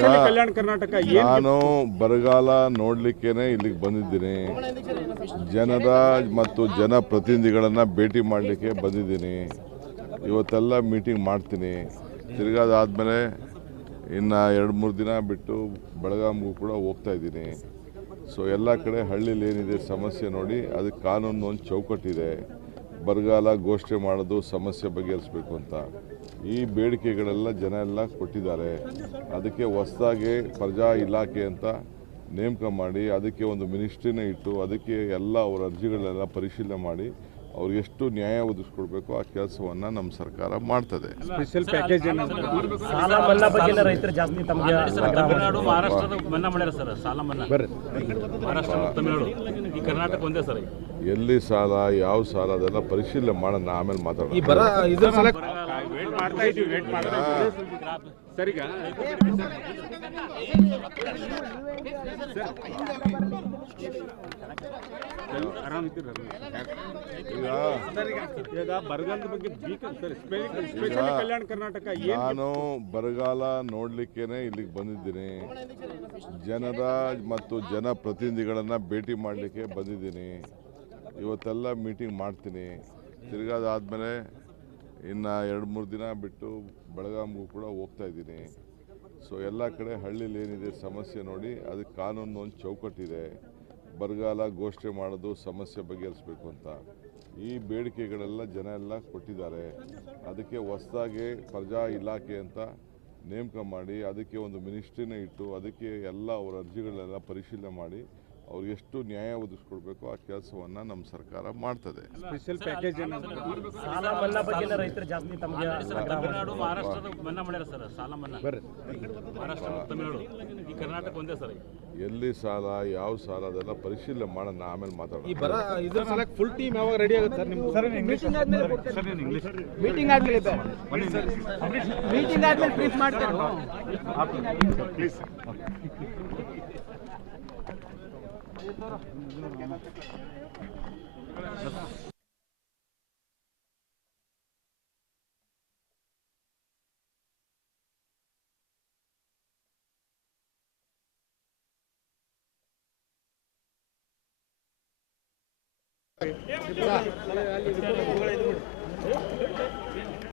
Specially Kalyana Karnataka ನಾನು ಬರಗಾಲ ನೋಡಲಿಕ್ಕೇನೆ ಇಲ್ಲಿಗೆ ಬಂದಿದ್ದೀನಿ. ಜನರ ಮತ್ತು ಜನಪ್ರತಿನಿಧಿಗಳನ್ನು ಭೇಟಿ ಮಾಡಲಿಕ್ಕೆ ಬಂದಿದ್ದೀನಿ. ಇವತ್ತೆಲ್ಲ ಮೀಟಿಂಗ್ ಮಾಡ್ತೀನಿ. ತಿರ್ಗಾದಾದಮೇಲೆ ಇನ್ನು 2-3 ದಿನ ಬಿಟ್ಟು ಬೆಳಗಾಂಗೂ ಕೂಡ ಹೋಗ್ತಾ ಇದ್ದೀನಿ. ಸೊ ಎಲ್ಲ ಕಡೆ ಹಳ್ಳಿಲಿ ಏನಿದೆ ಸಮಸ್ಯೆ ನೋಡಿ, ಅದಕ್ಕೆ ಕಾನೂನು ಒಂದು ಚೌಕಟ್ಟಿದೆ. ಬರಗಾಲ ಘೋಷಣೆ ಮಾಡೋದು, ಸಮಸ್ಯೆ ಬಗೆಹರಿಸಬೇಕು ಅಂತ ಈ ಬೇಡಿಕೆಗಳೆಲ್ಲ ಜನ ಎಲ್ಲ ಕೊಟ್ಟಿದ್ದಾರೆ. ಅದಕ್ಕೆ ಹೊಸದಾಗಿ ಪ್ರಜಾ ಇಲಾಖೆ ಅಂತ ನೇಮಕ ಮಾಡಿ ಅದಕ್ಕೆ ಒಂದು ಮಿನಿಸ್ಟ್ರಿನೇ ಇಟ್ಟು ಅದಕ್ಕೆ ಎಲ್ಲ ಅವರ ಅರ್ಜಿಗಳೆಲ್ಲ ಪರಿಶೀಲನೆ ಮಾಡಿ ಅವ್ರಿಗೆ ಎಷ್ಟು ನ್ಯಾಯ ಒದಗಿಸ್ಕೊಡ್ಬೇಕು ಆ ಕೆಲಸವನ್ನು ನಮ್ಮ ಸರ್ಕಾರ ಮಾಡ್ತದೆ. ಸ್ಪೆಷಲ್ ಪ್ಯಾಕೇಜ್ ಸಾಲ ಮನ್ನಾ ಬಗ್ಗೆ ರೈತರು ಜಾಸ್ತಿ ತಮಗೆ ತಮಿಳುನಾಡು ಮಹಾರಾಷ್ಟ್ರದ ಮನ್ನಾ ಮಾಡ್ಯಾರ ಸರ್. ಸಾಲ ಮನ್ನಾ ಮಹಾರಾಷ್ಟ್ರ ತಮಿಳುನಾಡು ಈ ಕರ್ನಾಟಕ ಒಂದೇ ಸರ್. ಎಲ್ಲಿ ಸಾಲ, ಯಾವ ಸಾಲ, ಅದೆಲ್ಲ ಪರಿಶೀಲನೆ ಮಾಡೋಣ, ಆಮೇಲೆ ಮಾತಾಡೋಣ. ವೇಟ್ ಮಾಡ್ತಾ ಇದೀವಿ, ವೇಟ್ ಮಾಡ್ತಾ ಸರ್. ಈಗ ಈಗ ಬರಗಾಲದ ಬಗ್ಗೆ ಸ್ಪೆಷಲಿ ಕಲ್ಯಾಣ ಕರ್ನಾಟಕ ನಾನು ಬರಗಾಲ ನೋಡಲಿಕ್ಕೇನೆ ಇಲ್ಲಿಗೆ ಬಂದಿದ್ದೀನಿ. ಜನರ ಮತ್ತು ಜನಪ್ರತಿನಿಧಿಗಳನ್ನು ಭೇಟಿ ಮಾಡಲಿಕ್ಕೆ ಬಂದಿದ್ದೀನಿ. ಇವತ್ತೆಲ್ಲ ಮೀಟಿಂಗ್ ಮಾಡ್ತೀನಿ. ತಿರ್ಗಾದಾದಮೇಲೆ ಇನ್ನು 2-3 ದಿನ ಬಿಟ್ಟು ಬೆಳಗಾಂಗೂ ಕೂಡ ಹೋಗ್ತಾ ಇದ್ದೀನಿ. ಸೊ ಎಲ್ಲ ಕಡೆ ಹಳ್ಳಿಲಿ ಏನಿದೆ ಸಮಸ್ಯೆ ನೋಡಿ, ಅದಕ್ಕೆ ಕಾನೂನು ಒಂದು ಚೌಕಟ್ಟಿದೆ. ಬರಗಾಲ ಘೋಷಣೆ ಮಾಡೋದು, ಸಮಸ್ಯೆ ಬಗೆಹರಿಸಬೇಕು ಅಂತ ಈ ಬೇಡಿಕೆಗಳೆಲ್ಲ ಜನ ಎಲ್ಲ ಕೊಟ್ಟಿದ್ದಾರೆ. ಅದಕ್ಕೆ ಹೊಸದಾಗಿ ಪ್ರಜಾ ಇಲಾಖೆ ಅಂತ ನೇಮಕ ಮಾಡಿ ಅದಕ್ಕೆ ಒಂದು ಮಿನಿಸ್ಟ್ರಿನೇ ಇಟ್ಟು ಅದಕ್ಕೆ ಎಲ್ಲ ಅವರ ಅರ್ಜಿಗಳೆಲ್ಲ ಪರಿಶೀಲನೆ ಮಾಡಿ ಅವ್ರಿಗೆ ಎಷ್ಟು ನ್ಯಾಯ ಒದಗಿಸ್ಕೊಡ್ಬೇಕು ಆ ಕೆಲಸವನ್ನು ನಮ್ಮ ಸರ್ಕಾರ ಮಾಡ್ತದೆ. ಸ್ಪೆಷಲ್ ಪ್ಯಾಕೇಜ್ ಸಾಲ ಮನ್ನಾ ಬಗ್ಗೆ ರೈತರು ಜಾಸ್ತಿ ತಮಗೆ ತಮಿಳುನಾಡು ಮಹಾರಾಷ್ಟ್ರದ ಮನ್ನಾ ಮಾಡ್ಯಾರ ಸರ್. ಸಾಲ ಮನ್ನಾ ಮಹಾರಾಷ್ಟ್ರ ತಮಿಳುನಾಡು ಈ ಕರ್ನಾಟಕ ಒಂದೇ ಸರ್. ಎಲ್ಲಿ ಸಾಲ, ಯಾವ ಸಾಲ, ಅದೆಲ್ಲ ಪರಿಶೀಲನೆ ಮಾಡೋಣ, ಆಮೇಲೆ ಮಾತಾಡೋಣ. ಫುಲ್ ಟೀಮ್ ಯಾವಾಗ ರೆಡಿ ಆಗುತ್ತೆ ಸರ್? ನಿಮ್ಗೆ ಮೀಟಿಂಗ್ ಆದ್ಮೇಲೆ ಬ್ರೀಫ್ ಮಾಡ್ತಾರೆ.